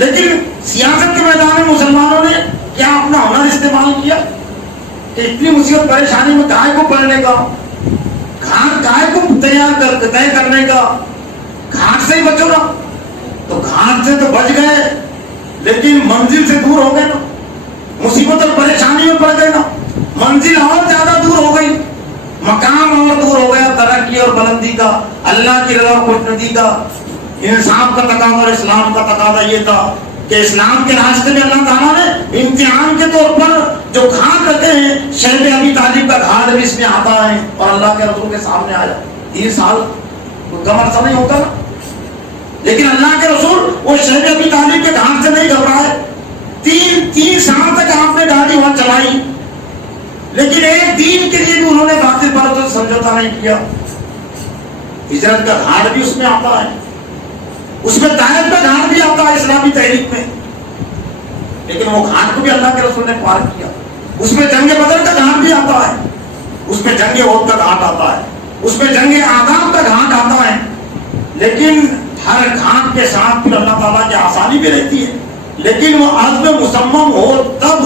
لیکن سیاست کے میدان میں مسلمانوں نے کیا اپنا ہنر استعمال کیا کہ اتنی مصیبت پریشانی میں گائے کو پڑھنے کا، گائے کو طے کرنے کا، گھاٹ سے ہی بچو نا، تو گھاٹ سے تو بچ گئے لیکن منزل سے دور ہو گئے نا، مصیبت اور پریشانی میں پڑ گئے نا، منزل اور زیادہ دور ہو گئی، مقام اور دور ہو گیا ترقی اور بلندی کا، اللہ کی رضا اور خوشنودی کا۔ انصاف کا تقاضا اور اسلام کا تقاضا یہ تھا کہ اسلام کے راستے میں اللہ تعالیٰ نے امتحان کے طور پر جو گھاٹ رکھے ہیں، شیخ ابی طالب کا گھاٹ بھی اس میں آتا ہے اور اللہ کے رسول کے سامنے آیا 30 سال کم عرصہ نہیں ہوتا نا، لیکن اللہ کے رسول وہ شیخ ابی طالب کے گھاٹ سے نہیں گھبرائے، 3 سال تک آپ نے گاڑی وہاں چلائی، لیکن ایک دین کے لیے بھی انہوں نے باطل پرستوں سے سمجھوتا نہیں کیا۔ ہجرت کا گھاٹ بھی اس میں آتا ہے، اس میں طائف کا گھاٹ بھی آتا ہے اسلامی تحریک میں، لیکن وہ گھاٹ کو بھی اللہ کے رسول نے پار کیا۔ اس میں جنگ بدر کا گھاٹ بھی آتا ہے، اس میں جنگ احد کا گھاٹ آتا ہے، اس میں جنگ آداب کا گھاٹ آتا ہے، لیکن ہر گھاٹ کے ساتھ پھر اللہ تعالیٰ کی آسانی بھی رہتی ہے، لیکن وہ عزم مصمم ہو تب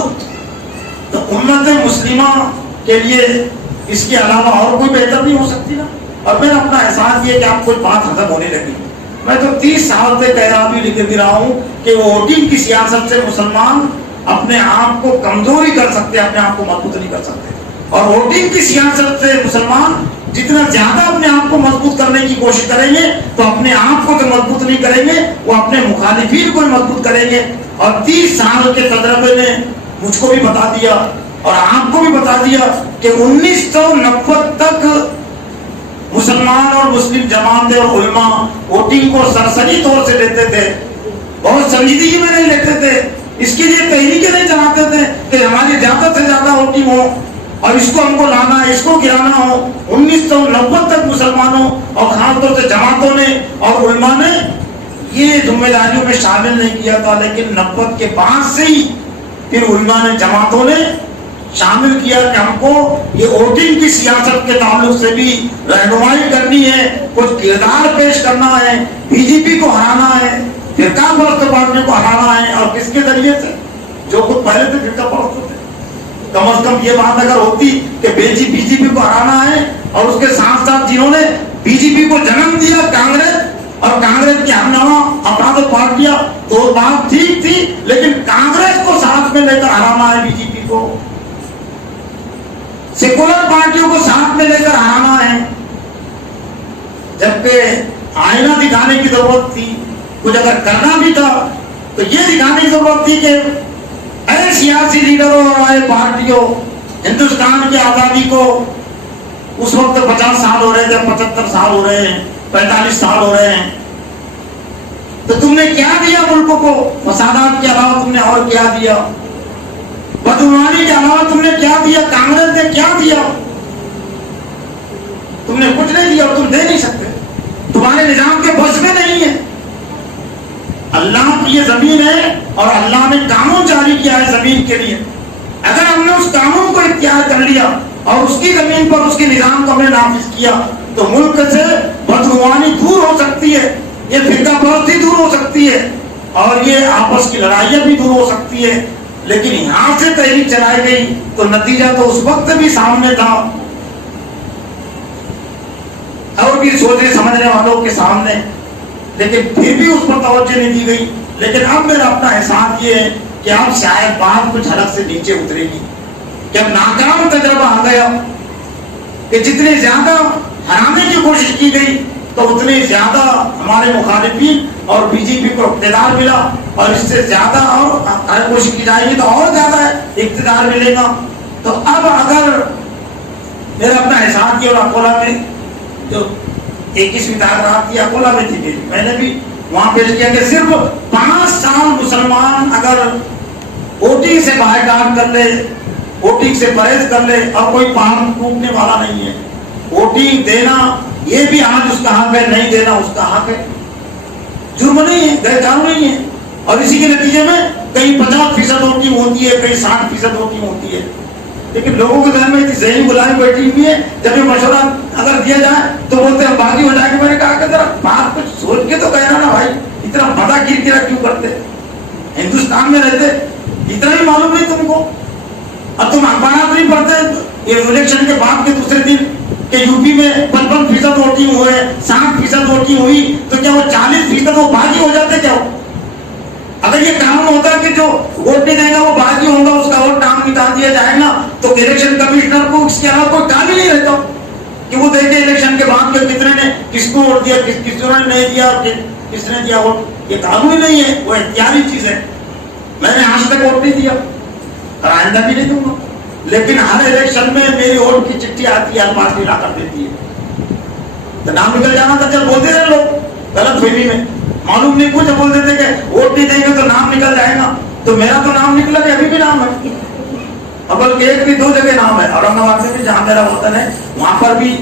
تو امت مسلمہ کے لیے اس کے علاوہ اور کوئی بہتر نہیں ہو سکتی نا۔ اور میرا اپنا احساس یہ کہ آپ کوئی بات ختم ہونے لگی، میں تو 30 سال سے کہہ رہا بھی لکھ بھی رہا ہوں کہ ووٹنگ کی سیاست سے مسلمان اپنے آپ کو کمزوری کر سکتے، اپنے آپ کو مضبوط نہیں کر سکتے، اور ووٹنگ کی سیاست سے مسلمان جتنا زیادہ اپنے آپ کو مضبوط کرنے کی کوشش کریں گے تو اپنے آپ کو تو مضبوط نہیں کریں گے، وہ اپنے مخالفین کو مضبوط کریں گے۔ اور 30 سال کے تجربے نے مجھ کو بھی بتا دیا اور آپ کو بھی بتا دیا کہ 1990 تک مسلمان اور مسلم جماعتیں اور علماء ووٹنگ کو سرسری طور سے لیتے تھے، بہت سنجیدگی میں نہیں لیتے تھے، اس کے لیے تحریکیں نہیں چلاتے تھے کہ ہماری زیادہ سے زیادہ ووٹنگ ہو اور اس کو ہم کو لانا ہے، اس کو گرانا ہو۔ 1990 تک مسلمانوں اور خاص طور سے جماعتوں نے اور علماء نے یہ ذمہ داریوں میں شامل نہیں کیا تھا، لیکن 90 کے بعد سے ہی پھر علماء نے جماعتوں نے شامل کیا کہ ہم کو یہ ووٹنگ کی سیاست کے تعلق سے بھی رہنمائی کرنی ہے، کچھ کردار پیش کرنا ہے، بی جے پی کو ہرانا ہے، فرقہ پرست پارٹیوں کو ہرانا ہے، اور کس کے ذریعے سے؟ جو خود پہلے سے فرقہ پرست تھے۔ کم از کم یہ بات اگر ہوتی کہ بی جے پی کو ہرانا ہے، اور اس کے ساتھ ساتھ جنہوں نے بی جے پی کو جنم دیا کانگریس اور کانگریس کے ہمنوا افراد و پارٹیاں، تو بات ٹھیک تھی، لیکن کانگریس کو ساتھ میں لے کر ہرانا ہے، بی جے پی کو سیکولر پارٹیوں کو ساتھ میں لے کر ہرانا ہے، جبکہ آئینہ دکھانے کی ضرورت تھی، کچھ اگر کرنا بھی تھا تو یہ دکھانے کی ضرورت تھی کہ اے سیاسی لیڈروں اور اے پارٹیوں، ہندوستان کی آزادی کو اس وقت 50 سال ہو رہے تھے، 75 سال ہو رہے ہیں، 45 سال ہو رہے ہیں، تو تم نے کیا دیا ملک کو؟ فسادات کے علاوہ تم نے اور کیا دیا؟ بدعنوانی کے علاوہ تم نے کیا دیا؟ کانگریس نے کیا دیا؟ تم نے کچھ نہیں دیا اور تم دے نہیں سکتے، تمہارے نظام کے بس میں نہیں ہے۔ اللہ کی یہ زمین ہے اور اللہ نے قانون جاری کیا ہے زمین کے لیے، اگر ہم نے اس قانون کو اختیار کر لیا اور اس کی زمین پر اس کے نظام کو ہم نے نافذ کیا تو ملک سے بدعنوانی دور ہو سکتی ہے، یہ فرقہ پرستی دور ہو سکتی ہے، اور یہ آپس کی لڑائیاں بھی دور ہو سکتی ہے۔ لیکن یہاں سے تحریک چلائی گئی تو نتیجہ تو اس وقت بھی سامنے تھا اور بھی سوچنے سمجھنے والوں کے سامنے، لیکن پھر بھی اس پر توجہ نہیں دی گئی۔ لیکن اب میرا اپنا احساس یہ ہے کہ اب شاید بات کچھ حلق سے نیچے اترے گی، کہ اب ناکام تجربہ آ گیا کہ جتنے زیادہ ہرانے کی کوشش کی گئی تو اتنی زیادہ ہمارے مخالفین اور بی جے پی کو اقتدار ملا، اور اس سے زیادہ اور کوشش کی جائے گی تو اور زیادہ اقتدار ملے گا۔ تو اب اگر میرا اپنا احساس یہ، اور اکولہ میں جو 21ویں تحریک تھی اکولہ میں تھی، میں نے بھی وہاں پیش کیا کہ صرف 5 سال مسلمان اگر ووٹنگ سے بائیکاٹ کر لے، ووٹنگ سے پرہیز کر لے، اب کوئی پان ٹوٹنے والا نہیں ہے۔ ووٹنگ دینا یہ بھی آج اس کا حق ہے، نہیں دینا اس کا حق ہے، جرم نہیں ہے، غیر قانونی ہے۔ اور اسی کے نتیجے میں کہیں 50% ووٹنگ ہوتی ہے، کہیں 60% ووٹنگ ہوتی ہے، لیکن لوگوں کے ذہن میں اتنی ذہنی غلامی بیٹھی ہوئی ہے، جب یہ مشورہ اگر دیا جائے تو بولتے ہیں باقی ہو جائے گا۔ میں نے کہا کہ ذرا بات کچھ سوچ کے تو کہنا نا بھائی، اتنا بڑا کرکرا کیوں کرتے؟ ہندوستان میں رہتے اتنا بھی معلوم نہیں تم کو؟ اب تم اخبارات نہیں پڑھتے یہ الیکشن کے بعد کے دوسرے دن کہ یو پی میں 55% ووٹنگ ہوئے، 60% ووٹنگ ہوئی، تو کیا وہ 40% وہ باغی ہو جاتے کیا؟ اگر یہ قانون ہوتا ہے کہ جو ووٹ نہیں دے گا وہ باغی ہوگا، اس کا ووٹ نام نکال دیا جائے گا، تو الیکشن کمشنر کو اس کے علاوہ کوئی کام ہی نہیں رہتا کہ وہ دیکھے الیکشن کے بعد کے کتنے نے کس کو ووٹ دیا، کس نے نہیں دیا، کس نے دیا ووٹ. یہ قانون ہی نہیں ہے، وہ اختیاری چیز ہے. میں نے آج تک ووٹ نہیں دیا اور آئندہ بھی نہیں دوں گا، لیکن ہر الیکشن میں میری ووٹ کی چٹھی آتی ہے، ہر پارٹی لا کر دیتی ہے. تو نام نکل جانا تھا، چل بولتے رہے لوگ غلط فہمی میں، معلوم نہیں کچھ بول دیتے کہ ووٹ نہیں دیں گے تو نام نکل جائے گا. تو میرا تو نام نکلا کہ ابھی بھی نام ہے، اور بلکہ ایک بھی 2 جگہ نام ہے. اورنگ آباد میں بھی جہاں میرا وطن ہے وہاں پر بھی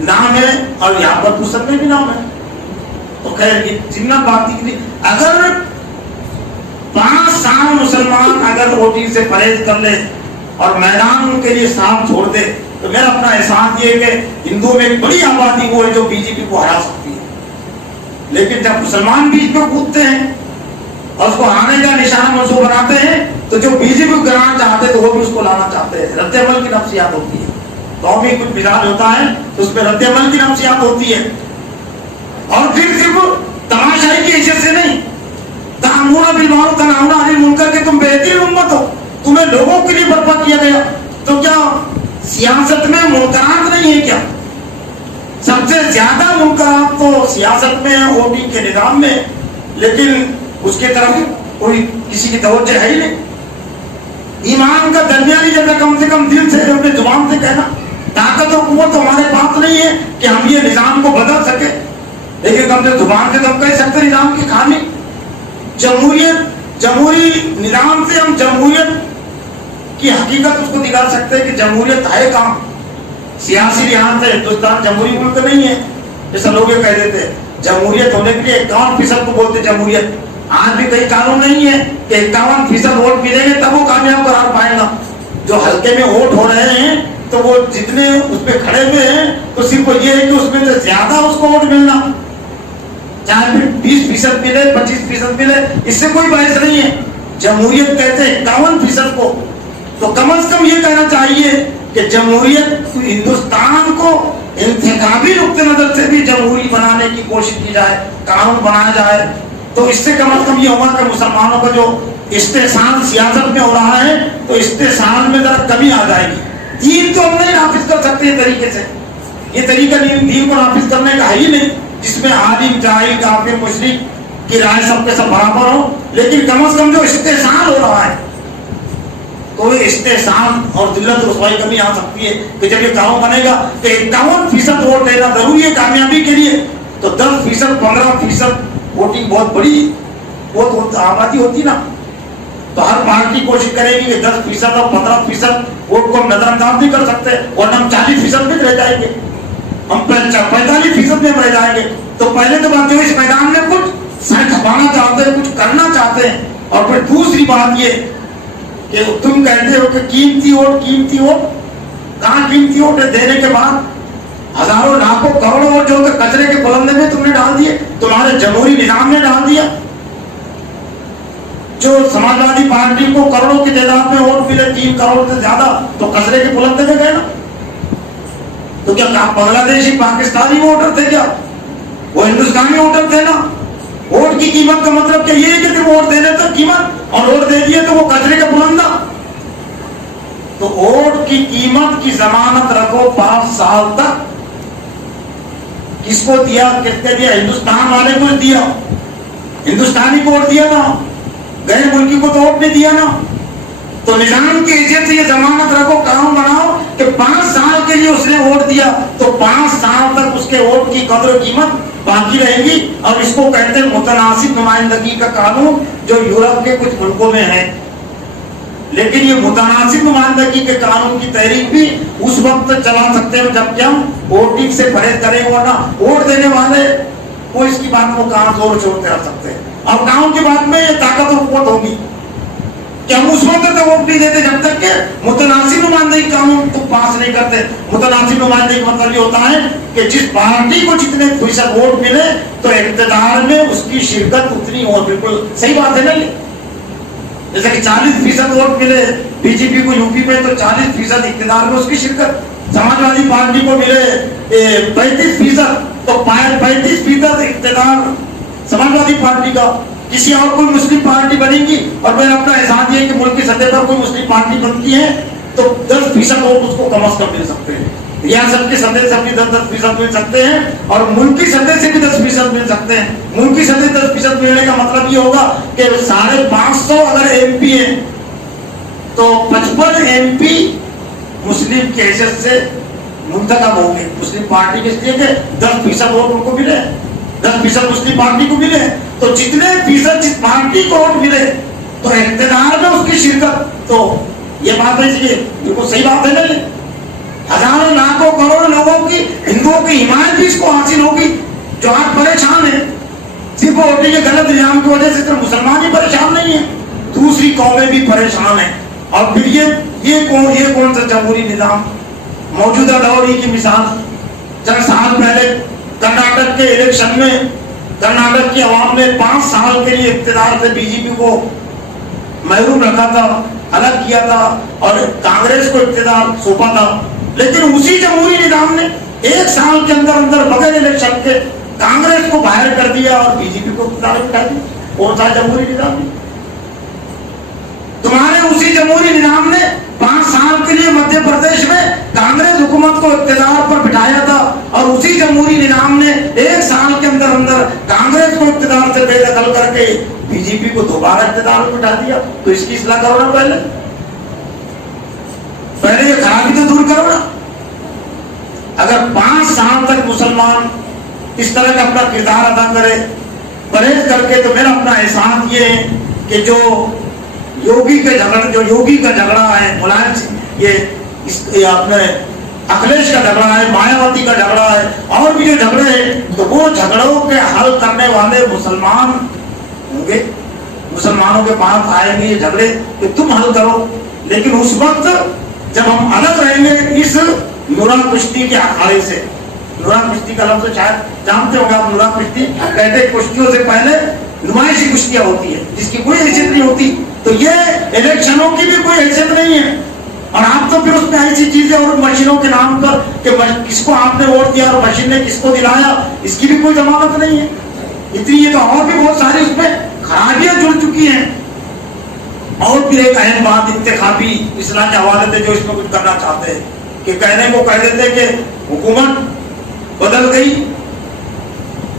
نام ہے، اور یہاں پر پوسٹ میں بھی نام ہے. تو خیر یہ جنہ بات کی اگر 5 سال مسلمان اگر ووٹنگ سے پرہیز کر لے اور میدان ان کے لیے صاف چھوڑ دے، تو میرا اپنا احساس یہ ہے کہ ہندوؤں میں ایک بڑی آبادی وہ ہے جو بی جے پی کو ہرا سکتی ہے. لیکن جب مسلمان بیچ میں کودتے ہیں اور اس کو ہرانے کا نشانہ منصوب بناتے ہیں، تو جو بی جے پی کو گرانا چاہتے ہیں تو وہ بھی اس کو لانا چاہتے ہیں. رد عمل کی نفسیات ہوتی ہے. قوم میں کچھ مزاج ہوتا ہے تو اس پہ رد عمل کی نفسیات ہوتی ہے. اور پھر صرف تماشائی کی حیثیت سے نہیں، تأمرون بالمعروف تنہون عن المنکر کہ تم بہترین امت ہو، تمہیں لوگوں کے لیے برپا کیا گیا. تو کیا سیاست میں منکرات نہیں ہے کیا؟ سب سے زیادہ منکرات تو سیاست میں ووٹنگ کے نظام میں، لیکن اس کے طرف کوئی کسی کی توجہ ہے ہی نہیں. ایمان کا درمیانی جگہ کم سے کم دل سے اپنے زبان سے کہنا. طاقت و قوت ہمارے پاس نہیں ہے کہ ہم یہ نظام کو بدل سکے، لیکن کم سے زبان سے تو ہم کہہ سکتے نظام کی خامی. جمہوری نظام سے ہم جمہوریت کی حقیقت اس کو دکھا سکتے ہیں کہ جمہوریت ہے کہاں. سیاسی لحاظ سے ہندوستان جمہوری ملک نہیں ہے جیسا لوگ یہ کہہ دیتے ہیں. جمہوریت ہونے کے لیے 51% کو بولتے جمہوریت. آج بھی کئی قانون نہیں ہے کہ 51% ووٹ ملیں گے تب وہ کامیاب قرار پائے گا. جو حلقے میں ووٹ ہو رہے ہیں تو وہ جتنے اس پہ کھڑے ہوئے ہیں تو صرف یہ ہے کہ اس میں سے زیادہ اس کو ووٹ ملنا، چاہے پھر 20% ملے 25% ملے، اس سے کوئی بحث نہیں ہے. جمہوریت کہتے ہیں 51% کو. تو کم از کم یہ کہنا چاہیے کہ جمہوریت ہندوستان کو انتخابی نقطہ نظر سے بھی جمہوری بنانے کی کوشش کی جائے، قانون بنایا جائے. تو اس سے کم از کم یہ ہوگا کہ مسلمانوں کا جو استحصال سیاست میں ہو رہا ہے تو استحصال میں ذرا کمی آ جائے گی. دین تو ہم نہیں نافذ کر سکتے یہ طریقے سے، یہ طریقہ دین کو نافذ کرنے کا ہے ہی نہیں جس میں عالم جاہل کافر مشرک کی رائے سب کے سب برابر ہو. لیکن کم از کم جو استحصال ہو رہا ہے تو استحصال اور ذلت رسوائی کمی آ سکتی ہے کہ جب یہ قانون بنے گا کہ 51% ووٹ دینا ضروری ہے کامیابی کے لیے، تو 10% 15% ووٹنگ بہت بڑی بہت آبادی ہوتی نا. تو ہر پارٹی کوشش کرے گی کہ 10% اور 15% ووٹ کو ہم نظر انداز نہیں کر سکتے، ورنہ ہم 40% میں رہ جائیں گے، ہم 45% میں رہ جائیں گے. تو پہلے تو بات جو اس میدان میں کچھ سر کھپانا چاہتے ہیں، کچھ کرنا چاہتے ہیں. اور پھر دوسری بات یہ کہ تم کہتے ہو کہ قیمتی ووٹ کہاں قیمتی ووٹ دینے کے بعد ہزاروں لاکھوں کروڑوں ووٹ جو کچرے کے پلندے میں تم نے ڈال دیے، تمہارے جمہوری نظام نے ڈال دیا. جو سماجوادی پارٹی کو کروڑوں کی تعداد میں ووٹ ملے 3 کروڑ سے زیادہ، تو کچرے کے پلندے میں گئے نا. تو کیا بنگلہ دیشی پاکستانی ووٹر تھے کیا؟ وہ ہندوستانی ووٹر تھے نا. ووٹ کی قیمت کا مطلب کیا یہ ہے کہ ووٹ دینے تو قیمت اور ووٹ دے دیے تو وہ کچرے کا پلندہ. تو ووٹ کی قیمت کی ضمانت رکھو 5 سال تک. کس کو دیا؟ کس نے دیا؟ ہندوستان والے کو دیا، ہندوستانی کو ووٹ دیا نا، غیر ملکی کو تو ووٹ نہیں دیا نا. تو نظام کی حیثیت سے یہ ضمانت رکھو، قانون بناؤ کہ 5 سال کے لیے اس نے ووٹ دیا تو 5 سال تک اس کے ووٹ کی قدر و قیمت باقی رہے گی. اور اس کو کہتے ہیں متناسب نمائندگی کا قانون، جو یورپ کے کچھ ملکوں میں ہے. لیکن یہ متناسب نمائندگی کے قانون کی تحریک بھی اس وقت چلا سکتے ہیں جب کہ ہم ووٹنگ سے پرہیز کریں گے، ورنہ ووٹ دینے والے وہ اس کی بات کو کہاں زور چھوڑتے رہ سکتے ہیں. اور قانون کی بات میں یہ طاقت و قوت ہوگی کہ ہم اس وقت تک ووٹ نہیں دیتے جب تک کہ متناسب نمائندگی قانون کو پاس نہیں کرتے. متناسب نمائندگی کا مطلب یہ ہوتا ہے کہ جس پارٹی کو جتنے فیصد ووٹ ملے تو اقتدار میں اس کی شرکت اتنی ہو. بالکل صحیح بات ہے نا. جیسے کہ 40% ووٹ ملے BJP کو یوپی میں تو 40% اقتدار میں اس کی شرکت، سماجوادی پارٹی کو ملے 35% تو 35% اقتدار سماجوادی پارٹی کا. کسی اور کوئی مسلم پارٹی بنے گی اور میں اپنا احساس یہ کہ ملک کی سطح پر کوئی مسلم پارٹی بنتی ہے تو 10% ووٹ اس کو کم از کم مل سکتے ہیں. ریاست کی سطح سے بھی 10% مل سکتے ہیں اور ملک کی سطح سے بھی 10% مل سکتے ہیں. ملک کی سطح 10% ملنے کا مطلب یہ ہوگا کہ 550 اگر MP ہیں تو 55 MP مسلم کی حیثیت سے منتخب ہوں گے مسلم پارٹی کے، اس لیے کہ 10% ووٹ ان کو ملے، 10% مسلم پارٹی کو ملے تو جتنے فیصد جس پارٹی کو ووٹ ملے تو اقتدار میں اس کی شرکت. تو یہ بات ہے کہ بالکل صحیح بات ہے نا. ہزاروں لاکھوں کروڑ لوگوں کی ہندوؤں کی حمایت بھی اس کو حاصل ہوگی جو آج پریشان ہے. صرف ووٹنگ کے غلط نظام کی وجہ سے صرف مسلمان ہی پریشان نہیں ہیں، دوسری قومیں بھی پریشان ہیں. اور پھر یہ کون سا جمہوری نظام؟ موجودہ دور ہی کی مثال، چند سال پہلے کرناٹک کے الیکشن میں کرناٹک کی عوام نے 5 سال کے لیے اقتدار سے BJP کو محروم رکھا تھا، الگ کیا تھا اور کانگریس کو اقتدار سونپا تھا. لیکن اسی جمہوری نظام نے 1 سال کے اندر بغیر الیکشن کے کانگریس کو باہر کر دیا اور BJP کو اقتدار میں بٹھا دیا. کون سا جمہوری نظام ہے؟ تمہارے اسی جمہوری نظام نے 5 سال کے لیے مدھیہ پردیش میں کانگریس حکومت کو اقتدار پر بٹھایا تھا اور اسی جمہوری نظام نے 1 سال کے اندر کانگریس کو اقتدار سے بے دخل کر کے BJP کو دوبارہ اقتدار میں بٹھا دیا. تو اس کی اصلاح کرو نا، پہلے یہ خرابی تو دور کرو نا. اگر 5 سال تک مسلمان اس طرح کا اپنا کردار ادا کرے پرہیز کر کے، تو میرا اپنا احساس یہ ہے کہ جو یوگی کا جھگڑا ہے، ملائم سنگھ یہ اپنے اکھلیش کا جھگڑا ہے، مایاوتی کا جھگڑا ہے اور بھی جو جھگڑے ہیں، تو وہ جھگڑوں کے حل کرنے والے مسلمان ہوں گے. مسلمانوں کے پاس آئیں گے یہ جھگڑے کہ تم حل کرو. لیکن اس وقت جب ہم الگ رہیں گے اس نورا کشتی کے اکھاڑے سے، نورا کشتی کا لفظ شاید جانتے ہوں گے آپ، نورا کشتی کہتے کشتیوں سے پہلے نمائشی کشتیاں ہوتی ہے جس کی کوئی حیثیت نہیں ہوتی. تو یہ الیکشنوں کی بھی کوئی حیثیت نہیں ہے اور آپ تو پھر اس میں ایسی چیزیں اور مشینوں کے نام پر کہ کس کو آپ نے ووٹ دیا اور مشین نے کس کو دلایا، اس کی بھی کوئی ضمانت نہیں ہے. اتنی یہ تو اور بھی بہت ساری اس میں خرابیاں جڑ چکی ہیں. اور پھر ایک اہم بات انتخابی اصلاح کے حوالے سے جو اس میں کچھ کرنا چاہتے ہیں کہ کہنے کو کہہ دیتے کہ حکومت بدل گئی،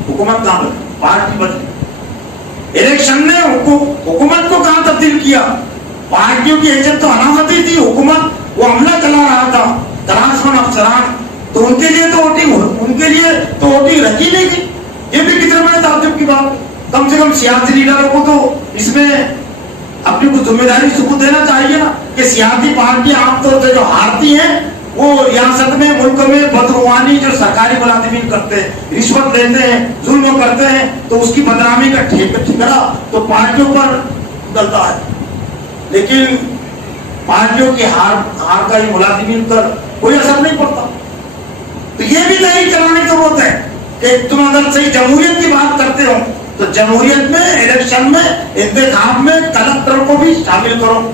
حکومت کہاں بدلی؟ پارٹی بدلی. الیکشن نے حکومت کو کہاں تبدیل کیا؟ پارٹیوں کی حیثیت تو علامتی تھی، حکومت وہ عملہ چلا رہا تھا، تلاشمند افسران، تو ان کے لیے تو ووٹنگ رکھی نہیں تھی. یہ بھی کتنے بڑے تعجب کی بات. کم سے کم سیاسی لیڈروں کو تو اس میں اپنی کچھ ذمہ داری ثبوت دینا چاہیے نا کہ سیاسی پارٹی عام طور سے جو ہارتی ہیں وہ ریاست میں ملک میں بدعنوانی جو سرکاری ملازمین کرتے ہیں، رشوت لیتے ہیں، ظلم کرتے ہیں، تو اس کی بدنامی کا ٹھیکرا تو پارٹیوں پر ڈلتا ہے. لیکن پارٹیوں کی ہار کا یہ ملازمین پر کوئی اثر نہیں پڑتا. تو یہ بھی تحریک چلانے کی ضرورت ہے کہ تم اگر صحیح جمہوریت کی بات کرتے ہو تو جمہوریت میں الیکشن میں انتخاب میں کلکٹر کو بھی شامل کرو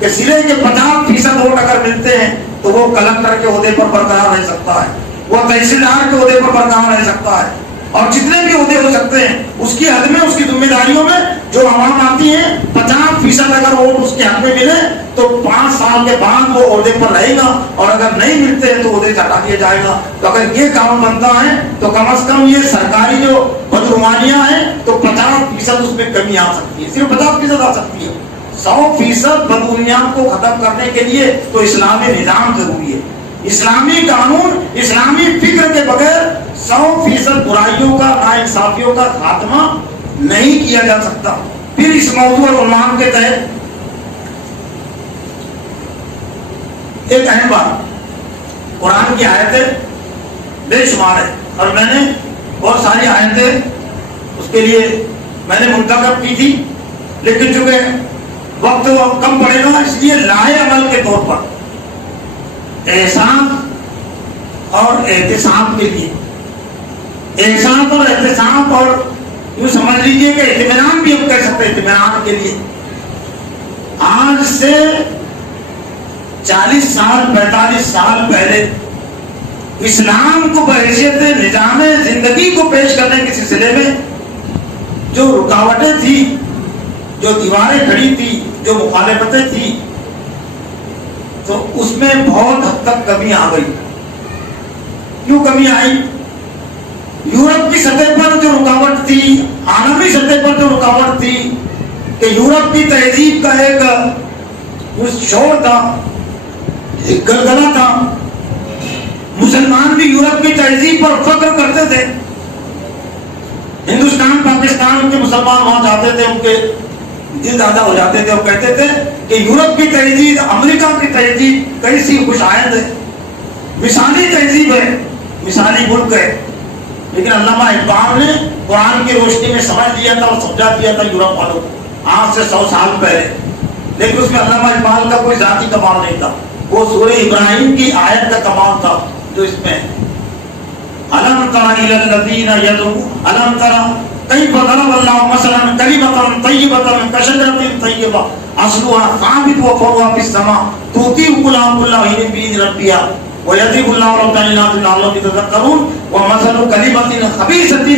کہ ضلع کے 50% ووٹ اگر ملتے ہیں تو وہ کلکٹر کے عہدے پر برقرار رہ سکتا ہے، وہ تحصیلدار کے عہدے پر برقرار رہ سکتا ہے اور جتنے بھی عہدے ہو سکتے ہیں اس کی حد میں، اس کی ذمہ داریوں میں جو عوام آتی ہیں 50% اگر ووٹ اس کے حق میں ملے تو 5 سال کے بعد وہ عہدے پر رہے گا اور اگر نہیں ملتے ہیں تو عہدے سے ہٹا دیا جائے گا. تو اگر یہ کام بنتا ہے تو کم از کم یہ سرکاری جو بدعنوانیاں ہیں تو 50% اس میں کمی آ سکتی ہے، صرف 50% آ سکتی ہے. 100% بدعنوانیات کو ختم کرنے کے لیے تو اسلامی نظام ضروری ہے، اسلامی قانون، اسلامی فکر کے بغیر 100% برائیوں کا، ناانصافیوں کا خاتمہ نہیں کیا جا سکتا. پھر اس موضوع اور عنوان کے تحت ایک اہم بات، قرآن کی آیتیں بے شمار ہے اور میں نے بہت ساری آیتیں اس کے لیے میں نے منتخب کی تھی، لیکن چونکہ وقت کم پڑے گا اس لیے لاہے عمل کے طور پر احسان اور احتساب کے لیے، احسان اور احتساب اور یوں سمجھ لیجیے کہ اطمینان بھی ہم کہہ سکتے ہیں، اطمینان کے لیے آج سے 40 سال 45 سال پہلے اسلام کو بحیثیت نظام زندگی کو پیش کرنے کے سلسلے میں جو رکاوٹیں تھی، جو دیواریں کھڑی تھی، جو مخالفتیں تھی، تو اس میں بہت حد تک کمی آ گئی۔ کیوں کمی آئی؟ یورپ کی سطح پر جو رکاوٹ تھی، عالمی سطح پر جو رکاوٹ تھی کہ یورپ کی تہذیب کا ایک شور تھا، ایک گلگلہ تھا، مسلمان بھی یورپ کی تہذیب پر فخر کرتے تھے، ہندوستان پاکستان کے مسلمان وہاں جاتے تھے، ان کے دل دادا ہو جاتے تھے اور کہتے تھے کہ یورپ کی تہذیب، امریکہ کی تہذیب کیسی خوش آئند ہے، مثالی تہذیب ہے، مثالی ملک ہے۔ لیکن علامہ اقبال نے قرآن کی روشنی میں سمجھ لیا تھا اور سمجھا دیا تھا یورپ والوں کو آج سے 100 سال پہلے، لیکن اس میں علامہ اقبال کا کوئی ذاتی کمال نہیں تھا، وہ سورہ ابراہیم کی آیت کا کمال تھا جو اس میں الم تر الی الذین یدعون الم تر کیف ضرب اللہ مثلا کلمۃ طیبۃ کشجرۃ طیبۃ اصلها ثابت وفرعها فی السماء تؤتی اکلها کل حین باذن ربها ویضرب اللہ الامثال للناس لعلهم یتذکرون ومثل کلمۃ خبیثۃ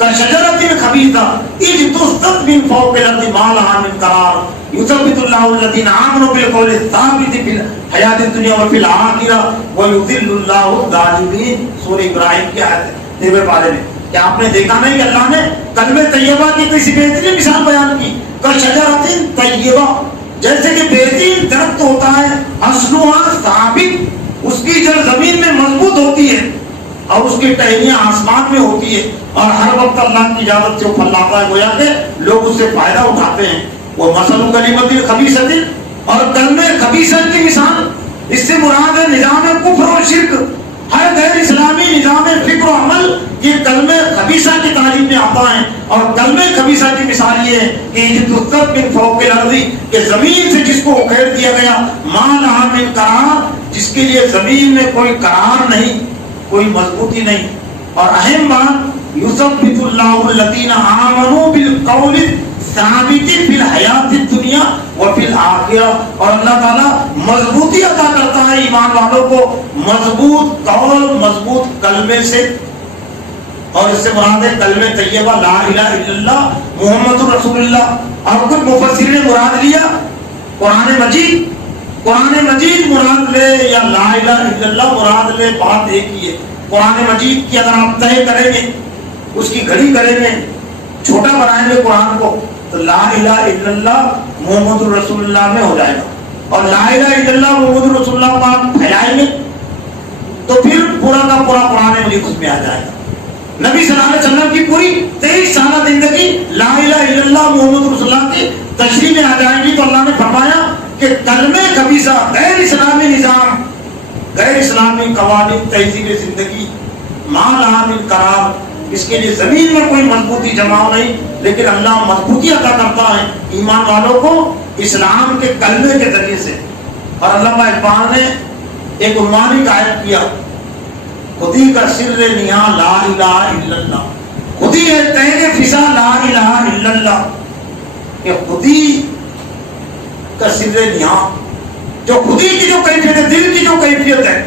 کشجرۃ خبیثۃ اجتثت من فوق الارض ما لها من قرار یثبت اللہ الذین آمنوا بالقول الثابت فی الحیاۃ الدنیا وفی الآخرہ ویذل اللہ الظالمین۔ سورہ ابراہیم کی آیت 9 پارے میں کیا آپ نے دیکھا نہیں کہ اللہ نے کلمہ طیبہ کی کسی بہترین مثال بیان کی؟ کشجرۃ طیبہ، جیسے کہ بہترین درخت ہوتا ہے، اصلها ثابت، اس کی جڑ زمین میں مضبوط ہوتی ہے اور اس کی ٹہنیاں آسمان میں ہوتی ہے اور ہر وقت اللہ کی اجازت سے وہ پھلاتا ہے، گویا کہ لوگ اس سے فائدہ اٹھاتے ہیں۔ وہ مثل کلمۃ خبیثۃ، اور کلمہ خبیثۃ کی مثال، اس سے مراد ہے نظام کفر و شرک، ہر غیر اسلامی نظام فکر و عمل یہ کلمہ خبیثہ کی تعلیم میں آتا ہے۔ اور کلمہ خبیثہ کی مثال یہ ہے کہ اجتثت من فوق الارض، کہ زمین سے جس کو اکھیڑ دیا گیا، ما لها من قرار، جس کے لیے زمین میں کوئی قرار نہیں، کوئی مضبوطی نہیں۔ اور اہم بات، یثبت اللہ الذین آمنوا بالقول ثابت فی الحیات الدنیا وفی الآخرہ، اور اللہ تعالیٰ مضبوطی عطا کرتا ہے ایمان والوں کو مضبوط قول، مضبوط کلمے سے، اور اس سے مراد ہے کلمہ طیبہ لا الہ الا اللہ محمد رسول اللہ۔ اور کچھ مفسرین نے مراد لیا قرآن مجید، قرآن مجید مراد لے یا لا الہ الا اللہ مراد لے، بات ایک ہی ہے۔ قرآن مجید کی اگر آپ طے کریں گے، اس کی گھڑی کریں گے، چھوٹا بنائیں گے قرآن کو، تو لا الہ الا اللہ محمد رسول اللہ میں ہو جائے گا، اور لا الہ الا اللہ محمد رسول اللہ کو آپ پھیلائیں گے تو پھر پورا کا پورا قرآن مجید اس میں آ جائے گا۔ نبی صلی اللہ علیہ وسلم کی پوری 23 سالہ زندگی لا الہ الا اللہ محمد رسول اللہ کی تشریح میں آ جائے گی۔ تو اللہ نے فرمایا کہ کلمہ خبیثہ، غیر اسلامی نظام، غیر اسلامی قوانین، تہذیب زندگی، ما لها من قرار، اس کے لیے زمین میں کوئی مضبوطی جماؤ نہیں، لیکن اللہ مضبوطی عطا کرتا ہے ایمان والوں کو اسلام کے کلمے کے ذریعے سے۔ اور علامہ اقبال نے ایک عنوان قائم کیا، خودی کا سر نہاں لا الہ الا اللہ، خودی ہے تہگ فضا لا الہ الا اللہ، کہ خودی کا سر نہاں، جو خودی کی جو کیفیت ہے، دل کی جو کیفیت ہے،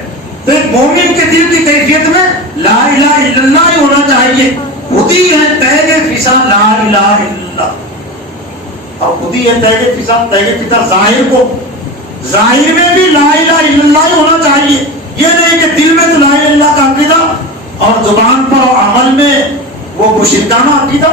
تو ایک مومن کے دل کی کیفیت میں لا الہ الا اللہ ہی ہونا چاہیے۔ خودی ہے تہگ فضا لا الہ الا اللہ، اور خودی ہے تہگ فضا ظاہر کو، ظاہر میں بھی لا الہ الا اللہ ہی ہونا چاہیے، یہ نہیں کہ دل میں تو لا الہ الا اللہ کا عقیدہ اور زبان پر اور عمل میں وہ مشرکانہ عقیدہ۔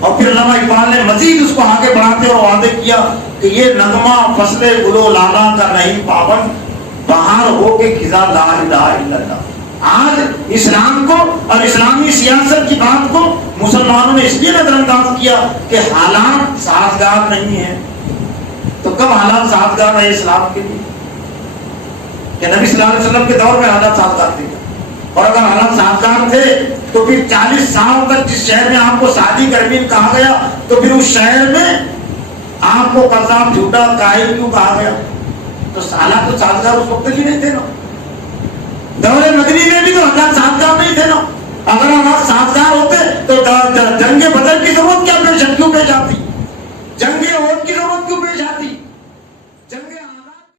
اور پھر علامہ اقبال نے مزید اس کو آگے بڑھاتے اور واضح کیا کہ یہ نغمہ فصل گل و لالا کا نہیں پابند، بہار ہو کے خزاں لا الہ الا اللہ۔ آج اسلام کو اور اسلامی سیاست کی بات کو مسلمانوں نے اس لیے نظر انداز کیا کہ حالات سازگار نہیں ہیں۔ تو کب حالات سازگار رہے اسلام کے لیے؟ کہ نبی صلی اللہ علیہ وسلم کے دور میں حالات سازگار تھے، اور اگر حالات سازگار تھے تو پھر 40 سال تک جس شہر میں آپ کو سعدی کرمین کہا گیا، تو پھر اس شہر میں آپ کو قذاب جھوٹا قائل کیوں کہا گیا؟ تو حالات تو سازگار اس وقت ہی نہیں تھے نا۔ دور مدنی میں بھی تو حالات سازگار نہیں تھے نا۔ اگر حالات سازگار ہوتے تو جنگ